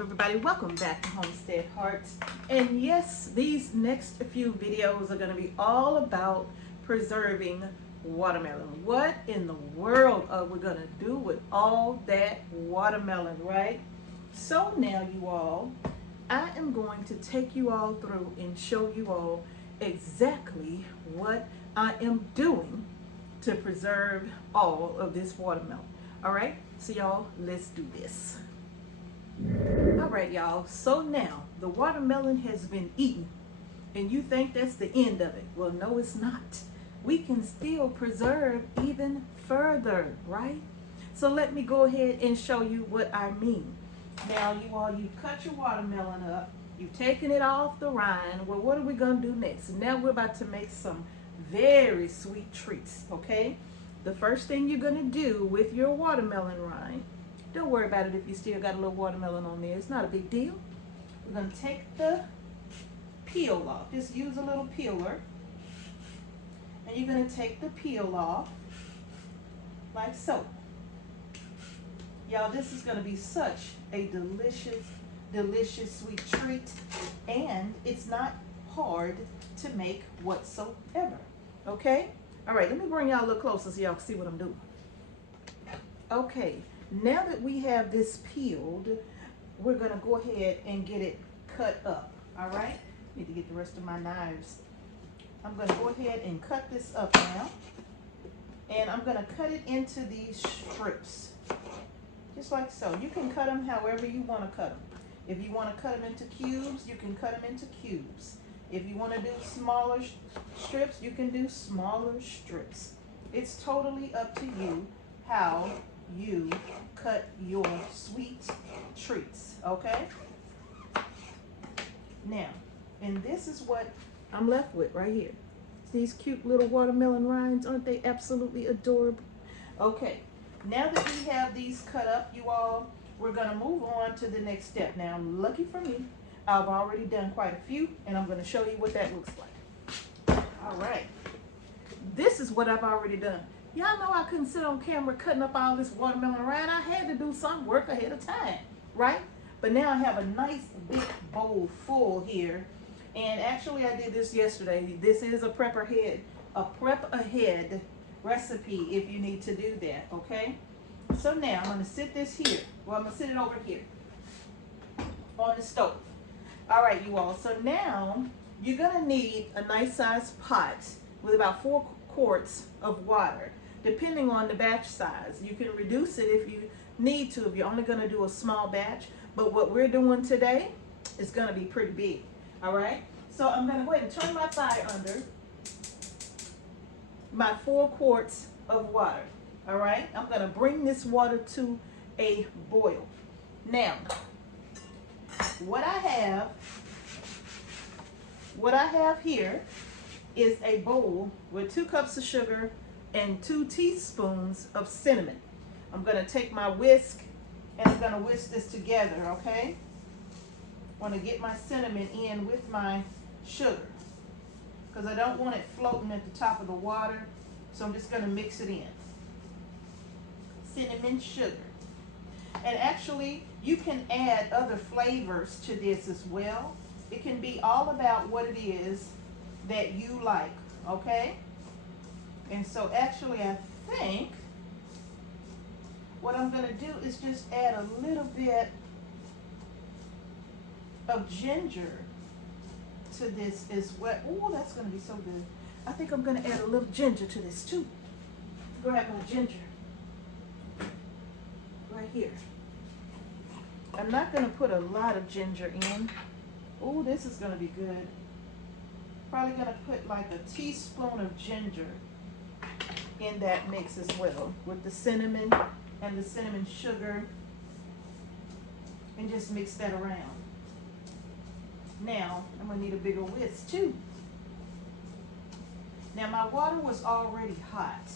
everybody, welcome back to Homestead Hearts. And yes, these next few videos are going to be all about preserving watermelon. What in the world are we going to do with all that watermelon, right? So now you all, I am going to take you all through and show you all exactly what I am doing to preserve all of this watermelon. All right, so y'all, let's do this. All right, y'all, so now the watermelon has been eaten and you think that's the end of it. Well, no, it's not. We can still preserve even further, right? So let me go ahead and show you what I mean. Now, you all, you cut your watermelon up, you've taken it off the rind. Well, what are we gonna do next? Now we're about to make some very sweet treats, okay? The first thing you're gonna do with your watermelon rind, don't worry about it if you still got a little watermelon on there. It's not a big deal. We're going to take the peel off. Just use a little peeler. And you're going to take the peel off like so. Y'all, this is going to be such a delicious, delicious sweet treat. And it's not hard to make whatsoever. Okay? All right, let me bring y'all a little closer so y'all can see what I'm doing. Okay. Now that we have this peeled, we're going to go ahead and get it cut up, all right? Need to get the rest of my knives. I'm going to go ahead and cut this up now. And I'm going to cut it into these strips, just like so. You can cut them however you want to cut them. If you want to cut them into cubes, you can cut them into cubes. If you want to do smaller strips, you can do smaller strips. It's totally up to you how you cut your sweet treats, okay? Now, and this is what I'm left with right here. These cute little watermelon rinds, aren't they absolutely adorable? Okay, now that we have these cut up, you all, we're gonna move on to the next step. Now, lucky for me, I've already done quite a few, and I'm gonna show you what that looks like. All right, this is what I've already done. Y'all know I couldn't sit on camera cutting up all this watermelon rind. I had to do some work ahead of time, right? But now I have a nice big bowl full here. And actually I did this yesterday. This is a prep ahead recipe if you need to do that, okay? So now I'm gonna sit this here. Well, I'm gonna sit it over here on the stove. All right, you all, so now you're gonna need a nice sized pot with about 4 quarts of water. Depending on the batch size, you can reduce it if you need to, if you're only going to do a small batch. But what we're doing today is going to be pretty big. All right, so I'm going to go ahead and turn my fire under my 4 quarts of water. All right, I'm going to bring this water to a boil. Now, what I have here is a bowl with 2 cups of sugar and 2 teaspoons of cinnamon. I'm going to take my whisk and I'm going to whisk this together, okay? I want to get my cinnamon in with my sugar because I don't want it floating at the top of the water, so I'm just going to mix it in. Cinnamon, sugar. And actually, you can add other flavors to this as well. It can be all about what it is that you like, okay? And so actually I think what I'm going to do is just add a little bit of ginger to this as well. Oh, that's going to be so good. I think I'm going to add a little ginger to this too. Grab my ginger right here. I'm not going to put a lot of ginger in. Oh, this is going to be good. Probably going to put like a teaspoon of ginger in that mix as well with the cinnamon and the cinnamon sugar, and just mix that around. Now I'm gonna need a bigger whisk too. Now my water was already hot,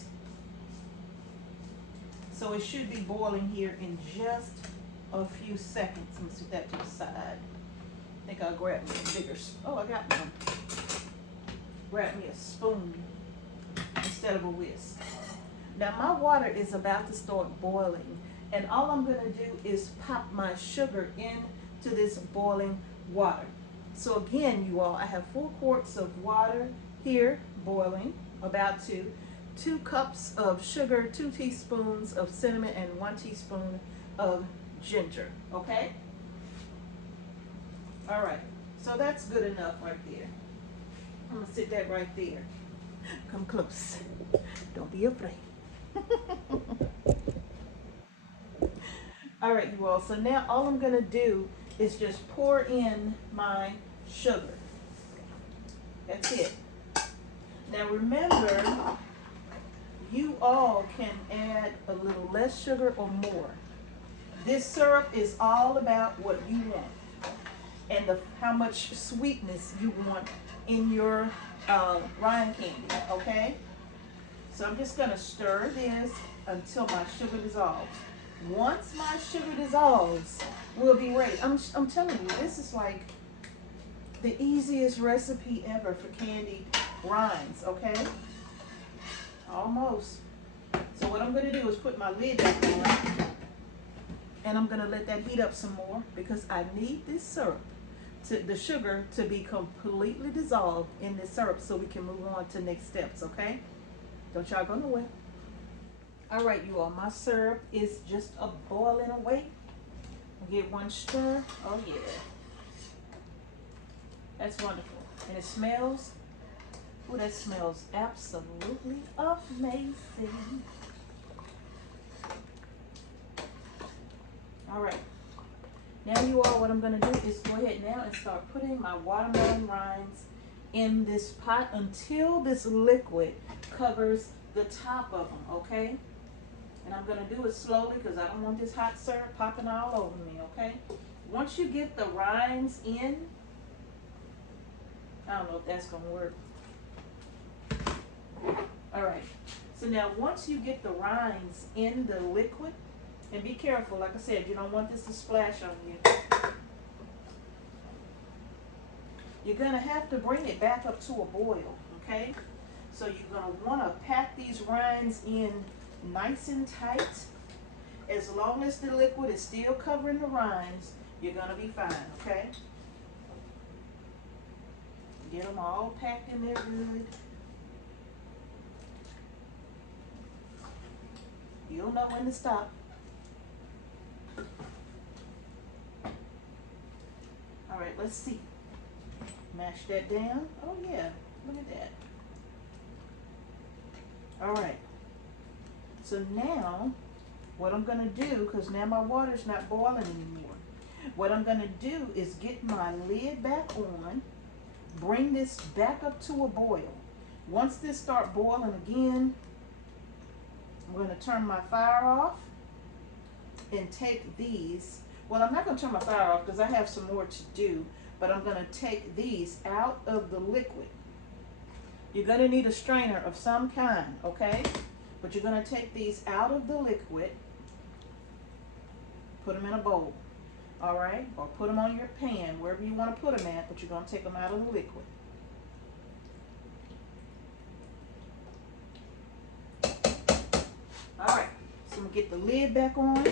so it should be boiling here in just a few seconds. Let me set that to the side. I think I'll grab me a bigger, oh, I got one. Grab me a spoon instead of a whisk. Now my water is about to start boiling, and all I'm going to do is pop my sugar in to this boiling water. So again, you all, I have 4 quarts of water here boiling, about 2 cups of sugar, 2 teaspoons of cinnamon, and 1 teaspoon of ginger, okay? All right, so that's good enough right there. I'm gonna sit that right there. Come close. Don't be afraid. All right, you all, so now all I'm gonna do is just pour in my sugar. That's it. Now remember, you all can add a little less sugar or more. This syrup is all about what you want and how much sweetness you want in your rind candy, okay? So I'm just gonna stir this until my sugar dissolves. Once my sugar dissolves, we'll be ready. I'm telling you, this is like the easiest recipe ever for candy rinds, okay? Almost. So what I'm gonna do is put my lid back on, and I'm gonna let that heat up some more because I need this syrup, the sugar, to be completely dissolved in this syrup so we can move on to next steps, okay? Don't y'all go nowhere. All right, you all, my syrup is just boiling away. I'll get one stir. Oh yeah. That's wonderful. And it smells, oh, that smells absolutely amazing. All right. Now you all, what I'm gonna do is go ahead now and start putting my watermelon rinds in this pot until this liquid covers the top of them, okay? And I'm gonna do it slowly because I don't want this hot syrup popping all over me, okay? Once you get the rinds in, I don't know if that's gonna work. All right, so now once you get the rinds in the liquid, and be careful, like I said, you don't want this to splash on you. You're gonna have to bring it back up to a boil, okay? So you're gonna wanna pack these rinds in nice and tight. As long as the liquid is still covering the rinds, you're gonna be fine, okay? Get them all packed in there good. You'll know when to stop. All right, let's see. Mash that down. Oh yeah, look at that. All right. So now, what I'm gonna do, because now my water's not boiling anymore, what I'm gonna do is get my lid back on, bring this back up to a boil. Once this starts boiling again, I'm gonna turn my fire off and take these. Well, I'm not gonna turn my fire off because I have some more to do, but I'm gonna take these out of the liquid. You're gonna need a strainer of some kind, okay? But you're gonna take these out of the liquid, put them in a bowl, all right? Or put them on your pan, wherever you wanna put them at, but you're gonna take them out of the liquid. All right, so I'm gonna get the lid back on.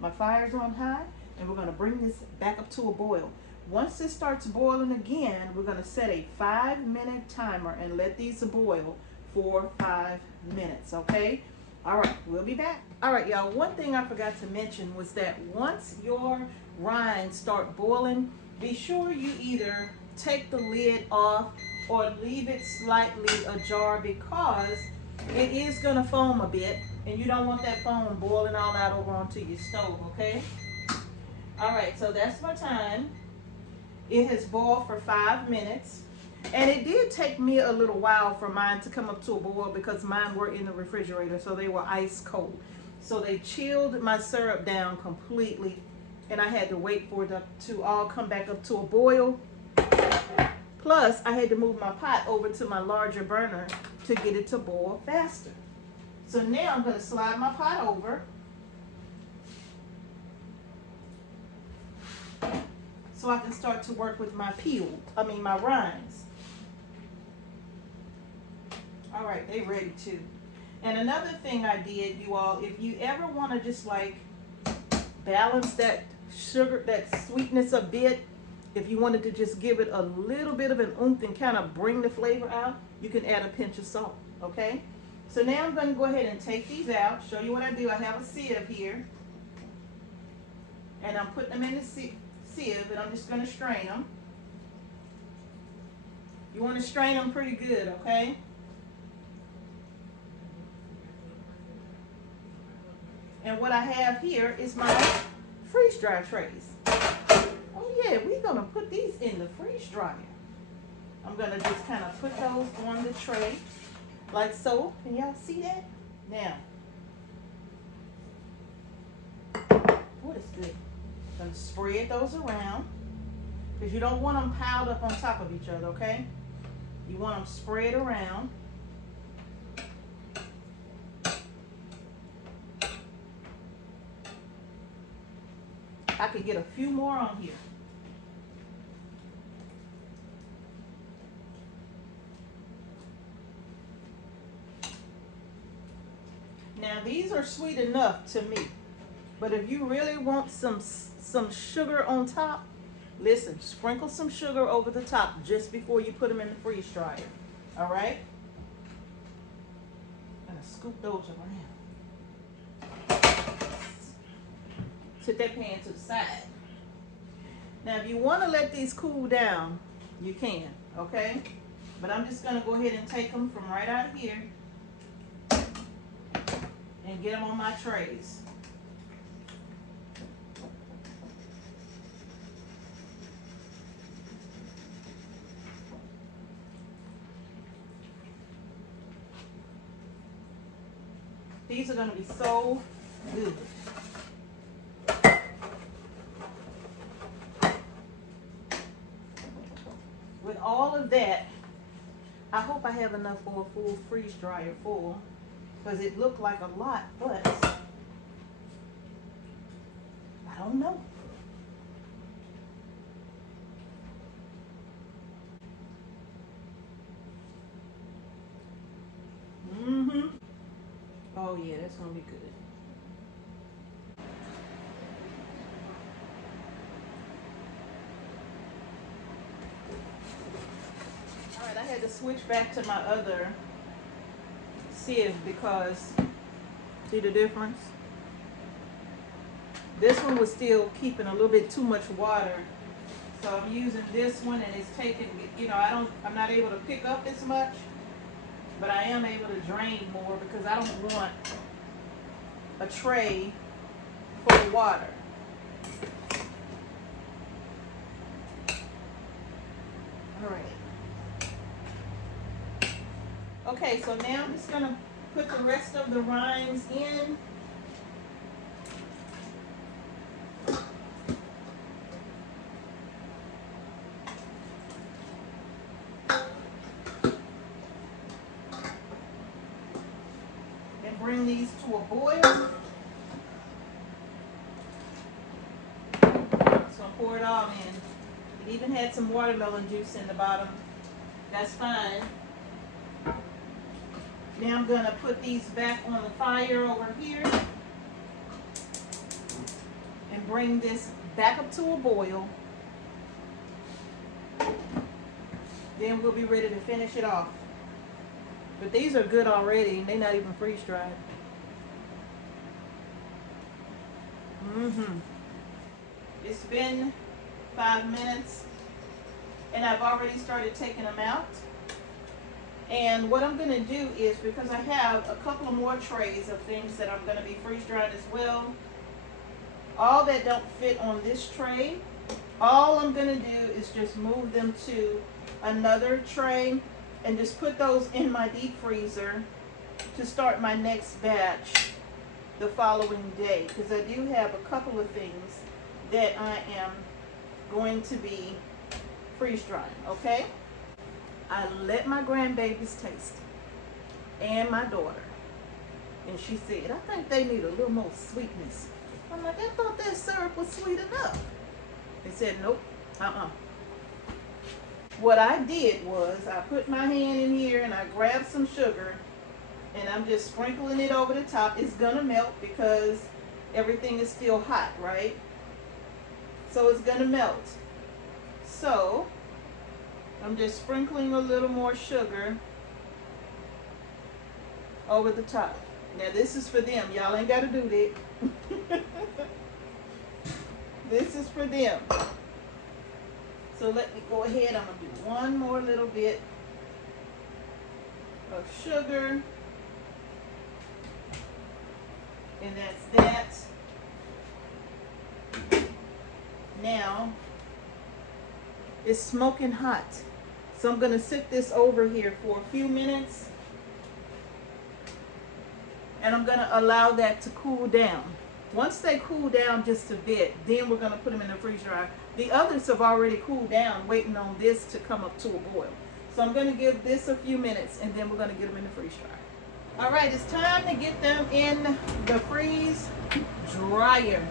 My fire's on high, and we're gonna bring this back up to a boil. Once this starts boiling again, we're gonna set a 5-minute timer and let these boil for 5 minutes, okay? All right, we'll be back. All right, y'all, one thing I forgot to mention was that once your rinds start boiling, be sure you either take the lid off or leave it slightly ajar because it is gonna foam a bit, and you don't want that foam boiling all out over onto your stove, okay? All right, so that's my time. It has boiled for 5 minutes. And it did take me a little while for mine to come up to a boil because mine were in the refrigerator, so they were ice cold. So they chilled my syrup down completely, and I had to wait for it to all come back up to a boil. Plus, I had to move my pot over to my larger burner to get it to boil faster. So now I'm going to slide my pot over. So I can start to work with my my rinds. All right, they ready too. And another thing I did, you all, if you ever want to just like balance that sugar, that sweetness a bit. If you wanted to just give it a little bit of an oomph and kind of bring the flavor out, you can add a pinch of salt, okay? So now I'm going to go ahead and take these out, show you what I do. I have a sieve here, and I'm putting them in the sieve, and I'm just going to strain them. You want to strain them pretty good, okay? And what I have here is my freeze dry trays. Oh yeah, we're going to put these in the freeze dryer. I'm going to just kind of put those on the tray like so. Can y'all see that? Now, what is good? I'm going to spread those around because you don't want them piled up on top of each other, okay? You want them spread around. I could get a few more on here. Now these are sweet enough to me, but if you really want some sugar on top, listen, sprinkle some sugar over the top just before you put them in the freeze dryer. All right? I'm gonna scoop those around. Set that pan to the side. Now, if you want to let these cool down, you can, okay? But I'm just gonna go ahead and take them from right out here and get them on my trays. These are going to be so good. With all of that, I hope I have enough for a full freeze dryer full, because it looked like a lot, but I don't know. Oh yeah, that's gonna be good. All right, I had to switch back to my other sieve because, see the difference? This one was still keeping a little bit too much water. So I'm using this one and it's taking, you know, I'm not able to pick up as much, but I am able to drain more because I don't want a tray full of water. All right. Okay, so now I'm just gonna put the rest of the rinds in. Bring these to a boil. So pour it all in. It even had some watermelon juice in the bottom. That's fine. Now I'm going to put these back on the fire over here and bring this back up to a boil. Then we'll be ready to finish it off. But these are good already. They're not even freeze dried. It's been 5 minutes and I've already started taking them out. And what I'm going to do is, because I have a couple of more trays of things that I'm going to be freeze dried as well, all that don't fit on this tray, all I'm going to do is just move them to another tray and just put those in my deep freezer to start my next batch the following day, because I do have a couple of things that I am going to be freeze drying, okay? I let my grandbabies taste it, and my daughter, and she said, I think they need a little more sweetness. I'm like, I thought that syrup was sweet enough. They said, nope, What I did was I put my hand in here and I grabbed some sugar and I'm just sprinkling it over the top. It's gonna melt because everything is still hot, right? So it's gonna melt. So I'm just sprinkling a little more sugar over the top. Now this is for them. Y'all ain't gotta do that. This is for them. So let me go ahead. I'm gonna do one more little bit of sugar. And that's that. Now it's smoking hot. So I'm gonna sit this over here for a few minutes. And I'm gonna allow that to cool down. Once they cool down just a bit, then we're gonna put them in the freeze dryer. The others have already cooled down, waiting on this to come up to a boil. So I'm gonna give this a few minutes and then we're gonna get them in the freeze dryer. All right, it's time to get them in the freeze dryer.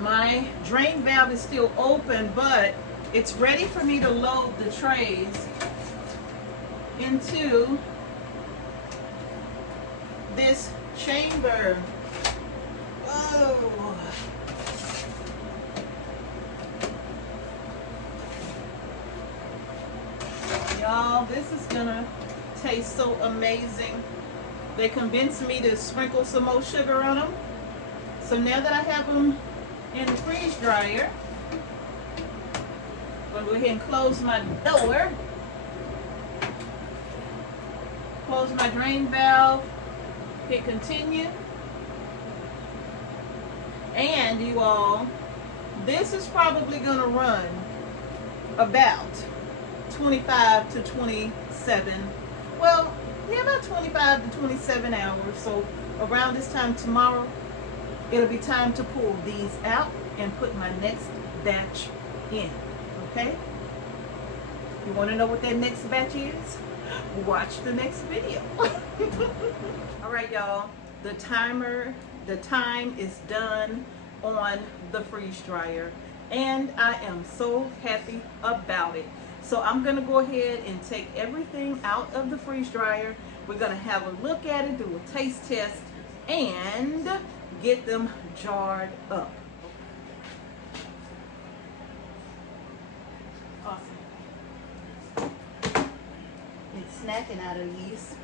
My drain valve is still open, but it's ready for me to load the trays into this chamber. Oh. Y'all, this is gonna taste so amazing. They convinced me to sprinkle some more sugar on them. So now that I have them in the freeze dryer, I'm gonna go ahead and close my door. Close my drain valve. Hit continue. And you all, this is probably gonna run about 25 to 27. Well, yeah, about 25 to 27 hours. So around this time tomorrow, it'll be time to pull these out and put my next batch in. Okay? You want to know what that next batch is? Watch the next video. All right, y'all. The time is done on the freeze dryer, and I am so happy about it. So I'm gonna go ahead and take everything out of the freeze dryer. We're gonna have a look at it, do a taste test, and get them jarred up. Awesome. It's snacking out of these.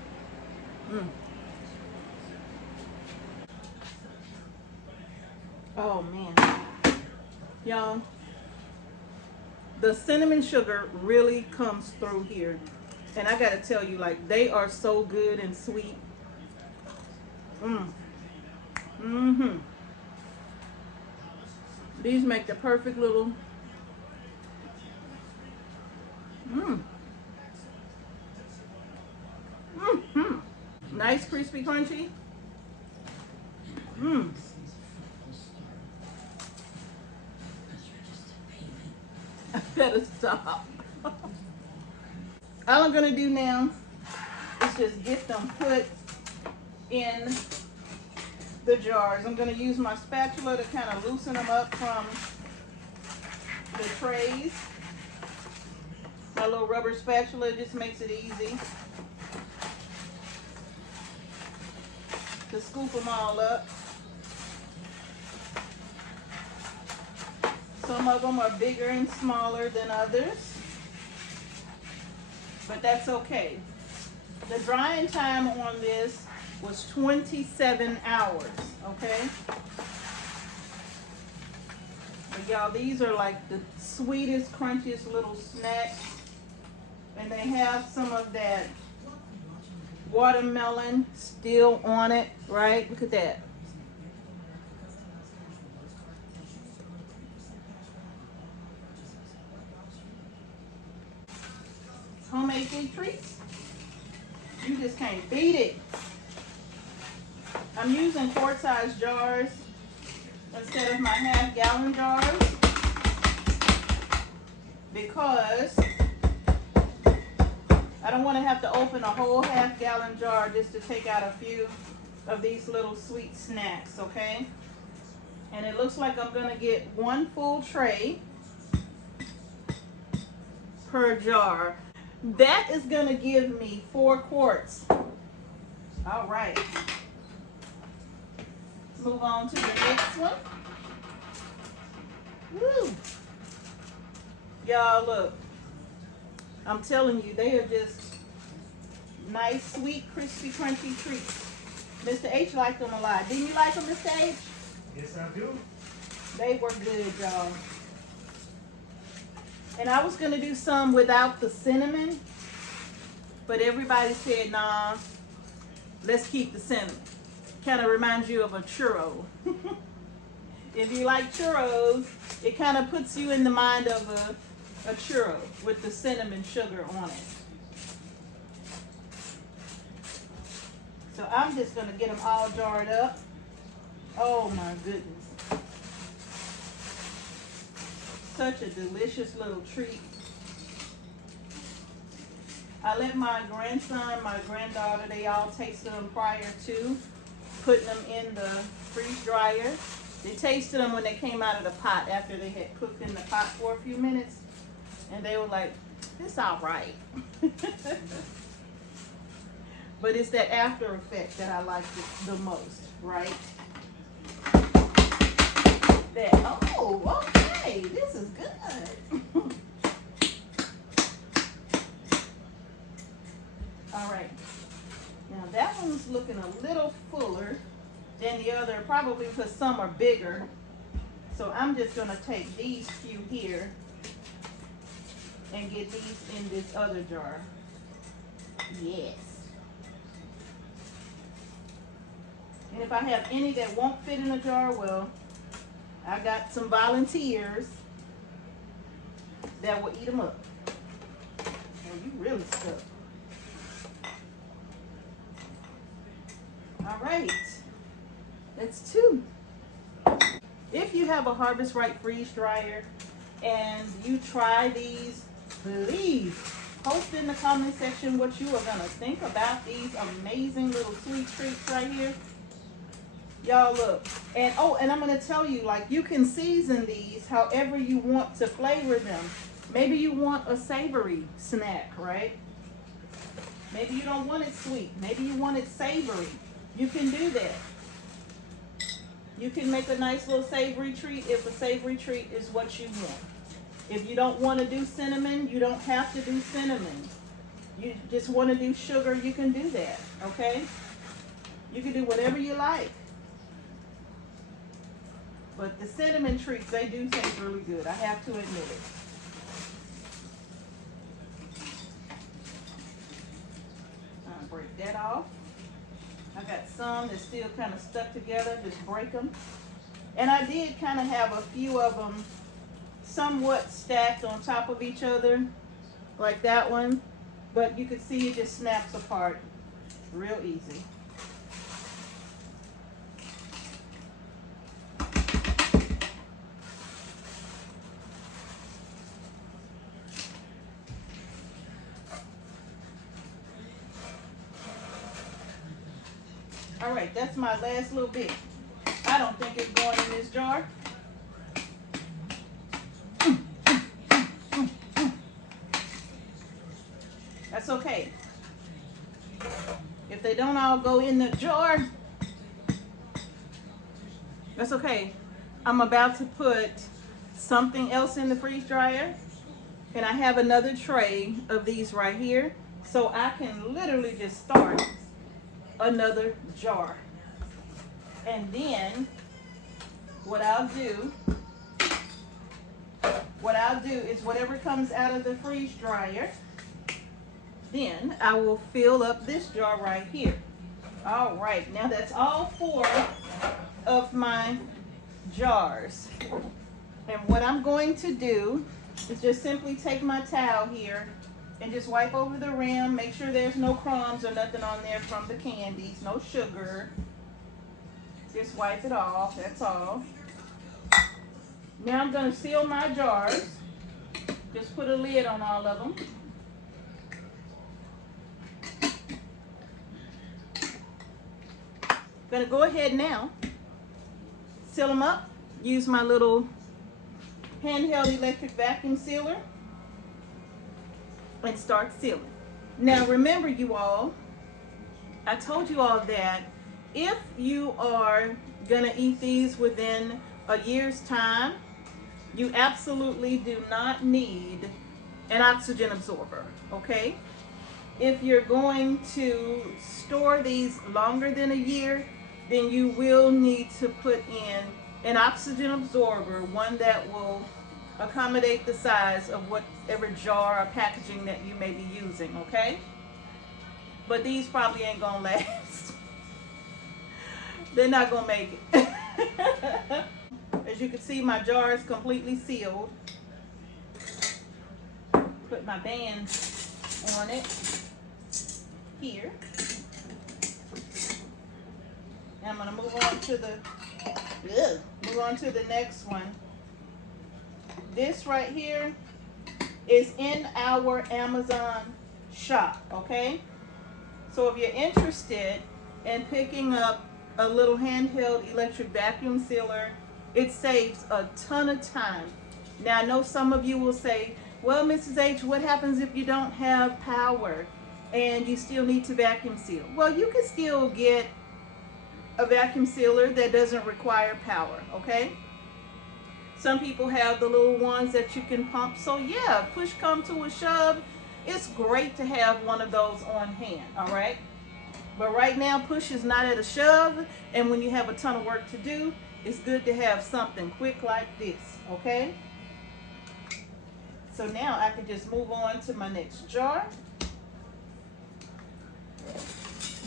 Oh man, y'all, the cinnamon sugar really comes through here, and I gotta tell you, like, they are so good and sweet. These make the perfect little nice, crispy, crunchy. I better stop. All I'm gonna do now is just get them put in the jars. I'm gonna use my spatula to kind of loosen them up from the trays. My little rubber spatula just makes it easy to scoop them all up. Some of them are bigger and smaller than others, but that's okay. The drying time on this was 27 hours, okay? But y'all, these are like the sweetest, crunchiest little snacks, and they have some of that watermelon still on it, right? Look at that. Homemade big treats. You just can't beat it. I'm using quart-size jars instead of my half-gallon jars because I don't want to have to open a whole half-gallon jar just to take out a few of these little sweet snacks, okay? And it looks like I'm going to get one full tray per jar. That is going to give me 4 quarts. All right. Move on to the next one. Woo. Y'all look, I'm telling you, they are just nice, sweet, crispy, crunchy treats. Mr. H liked them a lot. Didn't you like them, Mr. H? Yes, I do. They were good, y'all. And I was going to do some without the cinnamon, but everybody said, nah, let's keep the cinnamon. Kind of reminds you of a churro. If you like churros, it kind of puts you in the mind of a churro with the cinnamon sugar on it. So I'm just going to get them all jarred up. Oh my goodness. Such a delicious little treat. I let my grandson, my granddaughter, they all tasted them prior to putting them in the freeze dryer. They tasted them when they came out of the pot after they had cooked in the pot for a few minutes. And they were like, it's all right. But it's that after effect that I like the most, right? That, oh, okay, this is good. All right, now that one's looking a little fuller than the other, probably because some are bigger. So I'm just gonna take these few here and get these in this other jar. Yes. And if I have any that won't fit in a jar, well, I got some volunteers that will eat them up. Oh, you really stuck. All right, that's 2. If you have a Harvest Right freeze dryer and you try these, please post in the comment section what you are gonna think about these amazing little sweet treats right here. Y'all look, and oh, and I'm gonna tell you, like, you can season these however you want to flavor them. Maybe you want a savory snack, right? Maybe you don't want it sweet. Maybe you want it savory. You can do that. You can make a nice little savory treat if a savory treat is what you want. If you don't want to do cinnamon, you don't have to do cinnamon. You just want to do sugar, you can do that, okay? You can do whatever you like. But the cinnamon treats, they do taste really good. I have to admit it. I'll break that off. I got some that's still kind of stuck together. Just break them. And I did kind of have a few of them somewhat stacked on top of each other, like that one. But you can see it just snaps apart real easy. All right, that's my last little bit. I don't think it's going in this jar. That's okay. If they don't all go in the jar, that's okay. I'm about to put something else in the freeze dryer, and I have another tray of these right here, so I can literally just start another jar. And then what I'll do is whatever comes out of the freeze dryer, then I will fill up this jar right here. All right, now that's all 4 of my jars. And what I'm going to do is just simply take my towel here and just wipe over the rim, make sure there's no crumbs or nothing on there from the candies, no sugar. Just wipe it off, that's all. Now I'm gonna seal my jars. Just put a lid on all of them. Gonna go ahead now, seal them up, use my little handheld electric vacuum sealer, and start sealing. Now remember, you all, I told you all that if you are gonna eat these within a year's time, You absolutely do not need an oxygen absorber, okay? If you're going to store these longer than a year, then you will need to put in an oxygen absorber, one that will accommodate the size of whatever jar or packaging that you may be using, okay? But these probably ain't gonna last. They're not gonna make it. As you can see, my jar is completely sealed. Put my band on it here. And I'm gonna move on to the next one. This right here is in our Amazon shop, okay? So if you're interested in picking up a little handheld electric vacuum sealer, it saves a ton of time. Now I know some of you will say, well, Mrs. H, what happens if you don't have power and you still need to vacuum seal? Well, you can still get a vacuum sealer that doesn't require power, okay? Some people have the little ones that you can pump. So yeah, push come to a shove, it's great to have one of those on hand, all right? But right now, push is not at a shove, and when you have a ton of work to do, it's good to have something quick like this, okay? So now I can just move on to my next jar.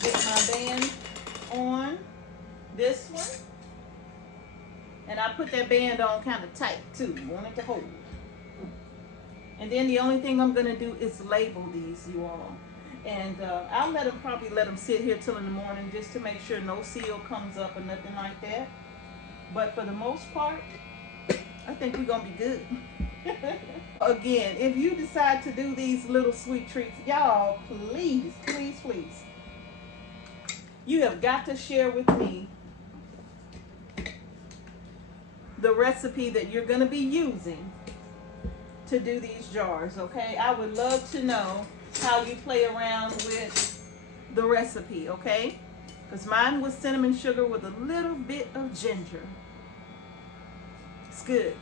Get my band on this one. And I put that band on kind of tight too. You want it to hold. And then the only thing I'm gonna do is label these, you all. And I'll probably let them sit here till in the morning just to make sure no seal comes up or nothing like that. But for the most part, I think we're gonna be good. Again, if you decide to do these little sweet treats, y'all, please, please, please, you have got to share with me the recipe that you're gonna be using to do these jars, okay? I would love to know how you play around with the recipe, okay? Because mine was cinnamon sugar with a little bit of ginger. It's good.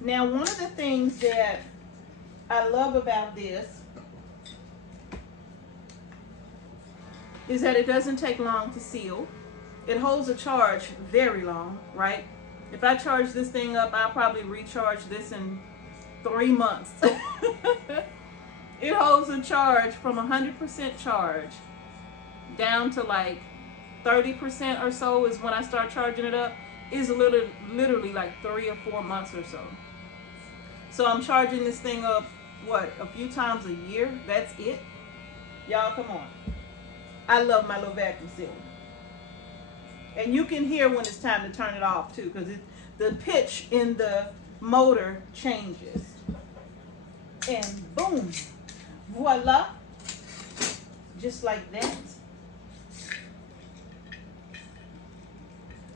Now, one of the things that I love about this is that it doesn't take long to seal. It holds a charge very long, right? If I charge this thing up, I'll probably recharge this in 3 months. It holds a charge from 100% charge down to like 30% or so is when I start charging it up. Is literally like 3 or 4 months or so. So I'm charging this thing up, what, a few times a year? That's it? Y'all, come on. I love my little vacuum sealer. And you can hear when it's time to turn it off too, because the pitch in the motor changes. And boom, voila, just like that.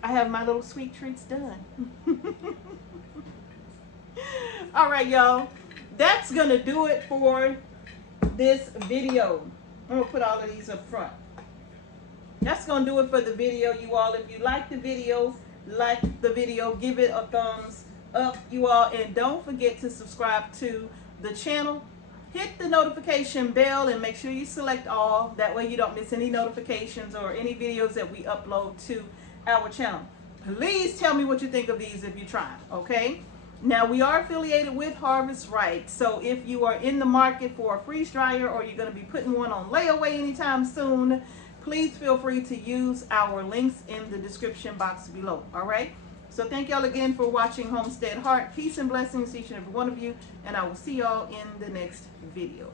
I have my little sweet treats done. All right, y'all, that's gonna do it for this video. I'm gonna put all of these up front. That's gonna do it for the video, you all. If you like the video, give it a thumbs up, you all, and don't forget to subscribe to the channel. Hit the notification bell and make sure you select all. That way you don't miss any notifications or any videos that we upload to our channel. Please tell me what you think of these if you try, okay? Now, we are affiliated with Harvest Right, so if you are in the market for a freeze dryer or you're going to be putting one on layaway anytime soon, please feel free to use our links in the description box below, all right? So thank y'all again for watching Homestead Heart. Peace and blessings to each and every one of you, and I will see y'all in the next video.